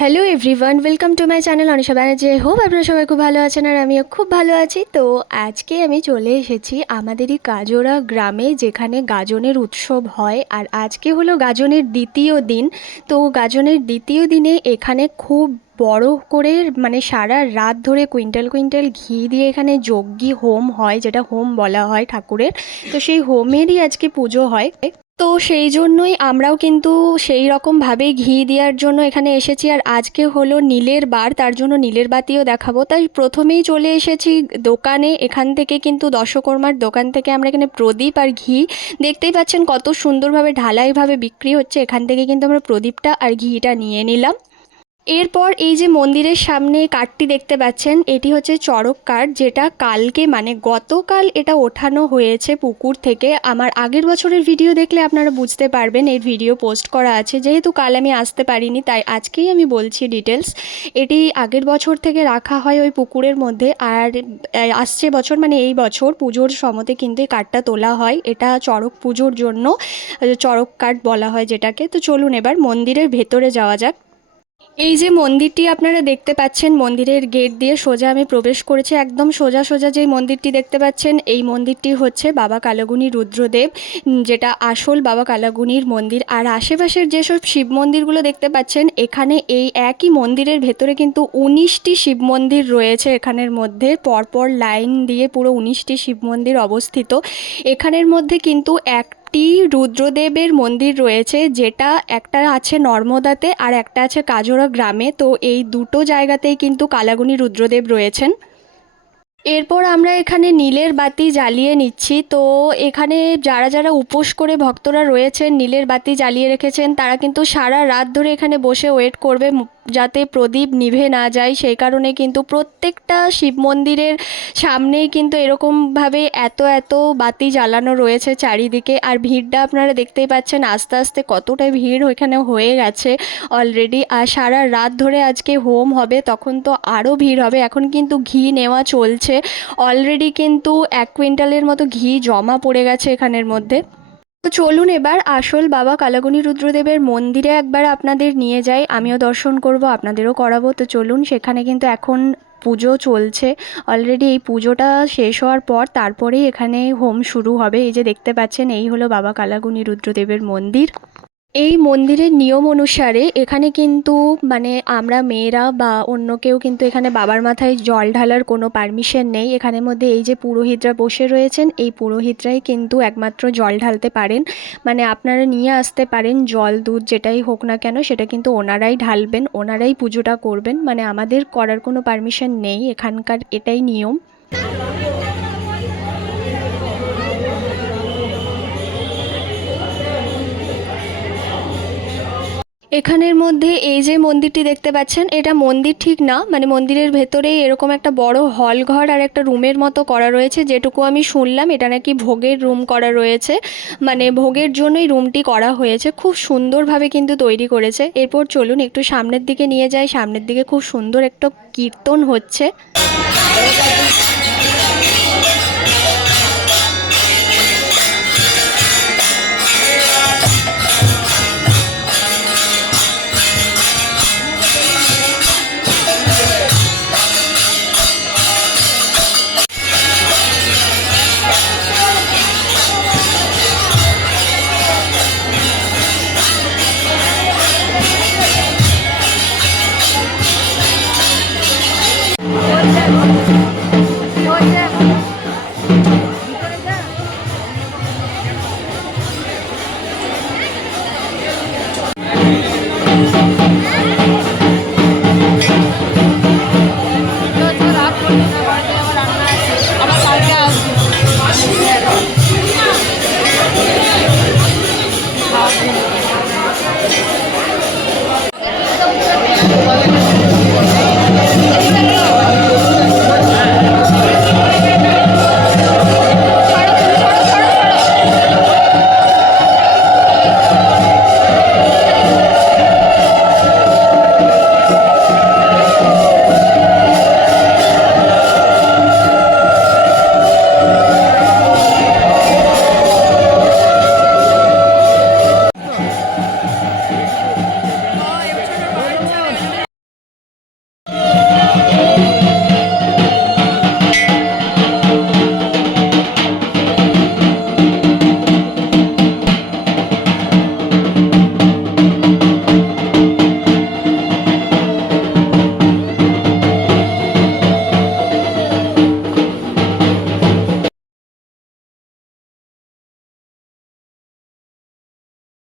Hello everyone welcome to my channel Anisha Banerjee hope আপনারা সবাই খুব ভালো আছেন আর আমিও খুব ভালো আছি। তো আজকে আমি চলে এসেছি আমাদেরই গাজরা গ্রামে, যেখানে গাজনের উৎসব হয়। আর আজকে হলো গাজনের দ্বিতীয় দিন। তো গাজনের দ্বিতীয় দিনে এখানে খুব বড় করে মানে সারা রাত ধরে কুইন্টাল কুইন্টাল ঘি দিয়ে এখানে যজ্ঞী হোম হয়, যেটা হোম বলা হয় ঠাকুরের। তো সেই হোমেরই আজকে পুজো হয়। তো সেই জন্যই আমরাও কিন্তু সেই রকমভাবেই ঘি দেওয়ার জন্য এখানে এসেছি। আর আজকে হলো নীলের বার, তার জন্য নীলের বাতিও দেখাবো। তাই প্রথমেই চলে এসেছি দোকানে। এখান থেকে কিন্তু দশকর্মার দোকান থেকে আমরা এখানে প্রদীপ আর ঘি দেখতেই পাচ্ছেন কত সুন্দরভাবে, ঢালাইভাবে বিক্রি হচ্ছে। এখান থেকে কিন্তু আমরা প্রদীপটা আর ঘিটা নিয়ে নিলাম। এরপর এই যে মন্দিরের সামনে কাঠটি দেখতে পাচ্ছেন, এটি হচ্ছে চড়ক কাঠ যেটা কালকে মানে গতকাল এটা ওঠানো হয়েছে পুকুর থেকে। আমার আগের বছরের ভিডিও দেখলে আপনারা বুঝতে পারবেন, এর ভিডিও পোস্ট করা আছে। যেহেতু কাল আমি আসতে পারিনি, তাই আজকেই আমি বলছি ডিটেলস এটি আগের বছর থেকে রাখা হয় ওই পুকুরের মধ্যে, আর আসছে বছর মানে এই বছর পুজোর সমতে কিন্তু এই কাঠটা তোলা হয়। এটা চড়ক পুজোর জন্য, চড়ক কাঠ বলা হয় যেটাকে। তো চলুন এবার মন্দিরের ভেতরে যাওয়া যাক। এই যে মন্দিরটি আপনারা দেখতে পাচ্ছেন, মন্দিরের গেট দিয়ে সোজা আমি প্রবেশ করেছি। একদম সোজা সোজা যে মন্দিরটি দেখতে পাচ্ছেন, এই মন্দিরটি হচ্ছে বাবা কালাগুনি রুদ্রদেব যেটা আসল বাবা কালাগুনির মন্দির। আর আশেপাশের যেসব শিব মন্দিরগুলো দেখতে পাচ্ছেন, এখানে এই একই মন্দিরের ভেতরে কিন্তু উনিশটি শিব মন্দির রয়েছে এখানের মধ্যে। পরপর লাইন দিয়ে পুরো উনিশটি শিব মন্দির অবস্থিত। এখানের মধ্যে কিন্তু এক একটি রুদ্রদেবের মন্দির রয়েছে, যেটা একটা আছে নর্মদাতে আর একটা আছে কাজোরা গ্রামে। তো এই দুটো জায়গাতেই কিন্তু কালাগুনি রুদ্রদেব রয়েছেন। এরপর আমরা এখানে নীলের বাতি জ্বালিয়ে নিচ্ছি। তো এখানে যারা যারা উপোস করে ভক্তরা রয়েছেন, নীলের বাতি জ্বালিয়ে রেখেছেন, তারা কিন্তু সারা রাত ধরে এখানে বসে ওয়েট করবে। যাতে প্রদীপ নিভে না যায়, সেই কারণে কিন্তু প্রত্যেকটা শিব মন্দিরের সামনেই কিন্তু এরকমভাবে এত এত বাতি জ্বালানো রয়েছে চারিদিকে। আর ভিড়টা আপনারা দেখতেই পাচ্ছেন, আস্তে আস্তে কতটা ভিড় ওইখানে হয়ে গেছে অলরেডি আর সারা রাত ধরে আজকে হোম হবে, তখন তো আরও ভিড় হবে। এখন কিন্তু ঘি নেওয়া চলছে। অলরেডি কিন্তু এক কুইন্টালের মতো ঘি জমা পড়ে গেছে এখানের মধ্যে। তো চলুন এবার আসল বাবা কালাগুনি রুদ্রদেবের মন্দিরে একবার আপনাদের নিয়ে যাই। আমিও দর্শন করব, আপনাদেরও করাবো। তো চলুন, সেখানে কিন্তু এখন পুজো চলছে। অলরেডি এই পুজোটা শেষ হওয়ার পর তারপরেই এখানে হোম শুরু হবে। এই যে দেখতে পাচ্ছেন, এই হলো বাবা কালাগুনি রুদ্রদেবের মন্দির। এই মন্দিরের নিয়ম অনুসারে এখানে কিন্তু মানে আমরা মেয়েরা বা অন্য কেউ কিন্তু এখানে বাবার মাথায় জল ঢালার কোনো পারমিশন নেই। এখানের মধ্যে এই যে পুরোহিতরা বসে রয়েছেন, এই পুরোহিতরাই কিন্তু একমাত্র জল ঢালতে পারেন। মানে আপনারা নিয়ে আসতে পারেন জল, দুধ যেটাই হোক না কেন, সেটা কিন্তু ওনারাই ঢালবেন, ওনারাই পুজোটা করবেন। মানে আমাদের করার কোনো পারমিশন নেই, এখানকার এটাই নিয়ম। এখানের মধ্যে এই যে মন্দিরটি দেখতে পাচ্ছেন, এটা মন্দির ঠিক না। মানে মন্দিরের ভেতরেই এরকম একটা বড় হল ঘর আর একটা রুমের মতো করা রয়েছে, যেটুকু আমি শুনলাম, এটা নাকি ভোগের রুম করা রয়েছে। মানে ভোগের জন্যই রুমটি করা হয়েছে, খুব সুন্দরভাবে কিন্তু তৈরি করেছে। এরপর চলুন একটু সামনের দিকে নিয়ে যাই, সামনের দিকে খুব সুন্দর একটা কীর্তন হচ্ছে।